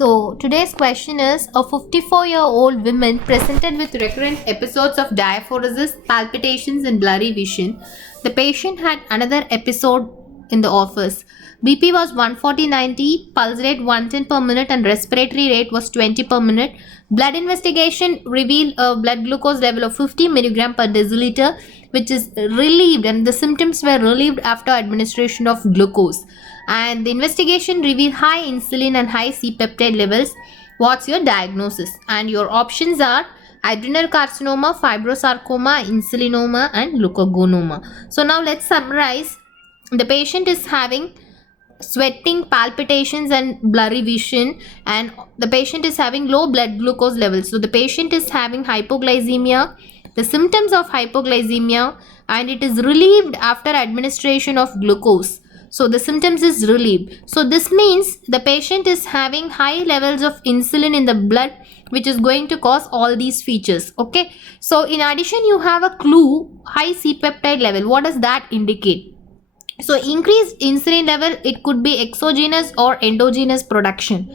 So today's question is, a 54-year-old woman presented with recurrent episodes of diaphoresis, palpitations and blurry vision. The patient had another episode in the office. BP was 140/90, pulse rate 110 per minute and respiratory rate was 20 per minute. Blood investigation revealed a blood glucose level of 50 mg per deciliter, which is relieved, and the symptoms were relieved after administration of glucose. And the investigation revealed high insulin and high C-peptide levels. What's your diagnosis? And your options are adrenal carcinoma, fibrosarcoma, insulinoma and glucagonoma. So now let's summarize. The patient is having sweating, palpitations and blurry vision, and the patient is having low blood glucose levels. So the patient is having hypoglycemia, the symptoms of hypoglycemia, and it is relieved after administration of glucose. So the symptoms is relieved. So this means the patient is having high levels of insulin in the blood, which is going to cause all these features. Okay. So in addition, you have a clue, high C-peptide level. What does that indicate? So increased insulin level, it could be exogenous or endogenous production.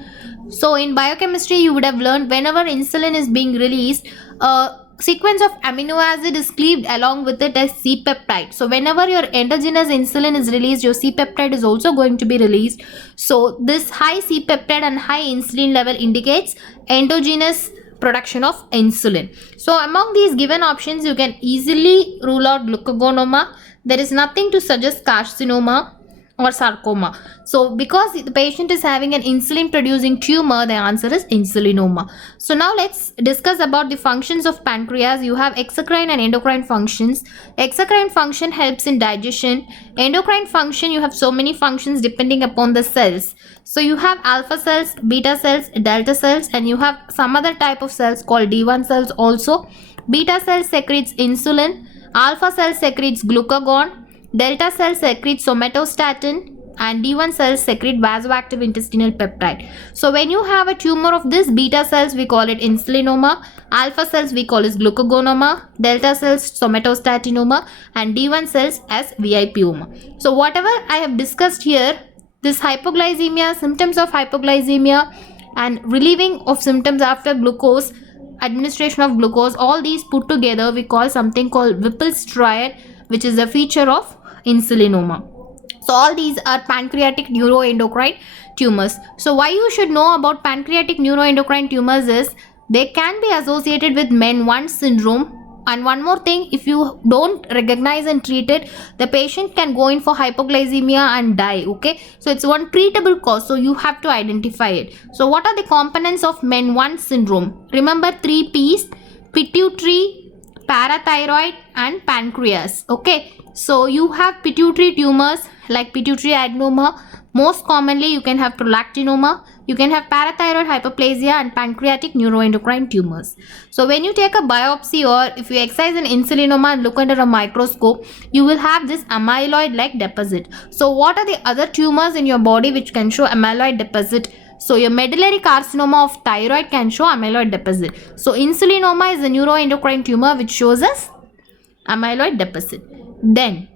So in biochemistry, you would have learned whenever insulin is being released, a sequence of amino acid is cleaved along with it as C-peptide. So whenever your endogenous insulin is released, your C-peptide is also going to be released. So this high C-peptide and high insulin level indicates endogenous production of insulin. So among these given options, you can easily rule out glucagonoma. There is nothing to suggest carcinoma or sarcoma. So because the patient is having an insulin producing tumor, the answer is insulinoma. So now let's discuss about the functions of pancreas. You have exocrine and endocrine functions. Exocrine function helps in digestion. Endocrine function, you have so many functions depending upon the cells. So you have alpha cells, beta cells, delta cells, and you have some other type of cells called D1 cells also. Beta cell secretes insulin, alpha cell secretes glucagon, delta cell secretes somatostatin, and D1 cells secrete vasoactive intestinal peptide. So when you have a tumor of this, beta cells we call it insulinoma, alpha cells we call it glucagonoma, delta cells somatostatinoma, and D1 cells as VIPoma. So whatever I have discussed here, this hypoglycemia, symptoms of hypoglycemia and relieving of symptoms after glucose, administration of glucose, all these put together we call something called Whipple's triad, which is a feature of insulinoma. So all these are pancreatic neuroendocrine tumors. So why you should know about pancreatic neuroendocrine tumors is they can be associated with MEN1 syndrome. And one more thing, if you don't recognize and treat it, the patient can go in for hypoglycemia and die. Okay, so it's one treatable cause, so you have to identify it. So what are the components of MEN1 syndrome? Remember 3 P's: pituitary, parathyroid and pancreas. Okay, so you have pituitary tumors like pituitary adenoma. Most commonly you can have prolactinoma, you can have parathyroid hyperplasia and pancreatic neuroendocrine tumors. So when you take a biopsy or if you excise an insulinoma and look under a microscope, you will have this amyloid like deposit. So what are the other tumors in your body which can show amyloid deposit? So your medullary carcinoma of thyroid can show amyloid deposit. So insulinoma is a neuroendocrine tumor which shows us amyloid deposit. Then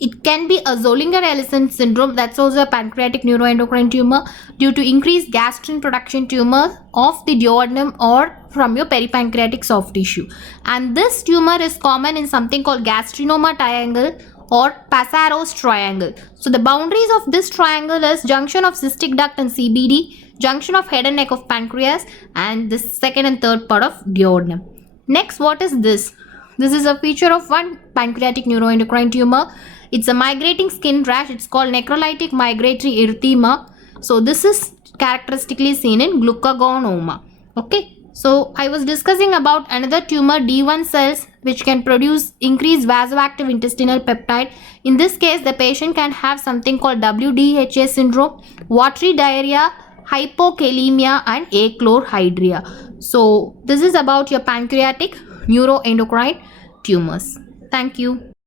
it can be a Zollinger-Ellison syndrome, that's also a pancreatic neuroendocrine tumor due to increased gastrin production tumor of the duodenum or from your peripancreatic soft tissue. And this tumor is common in something called gastrinoma triangle or Passaro's triangle. So the boundaries of this triangle is junction of cystic duct and CBD, junction of head and neck of pancreas, and the second and third part of duodenum. Next, what is this? This is a feature of one pancreatic neuroendocrine tumor. It's a migrating skin rash. It's called necrolytic migratory erythema. So this is characteristically seen in glucagonoma. Okay. So I was discussing about another tumor, D1 cells, which can produce increased vasoactive intestinal peptide. In this case, the patient can have something called WDHA syndrome, watery diarrhea, hypokalemia and achlorhydria. So this is about your pancreatic neuroendocrine tumors. Thank you.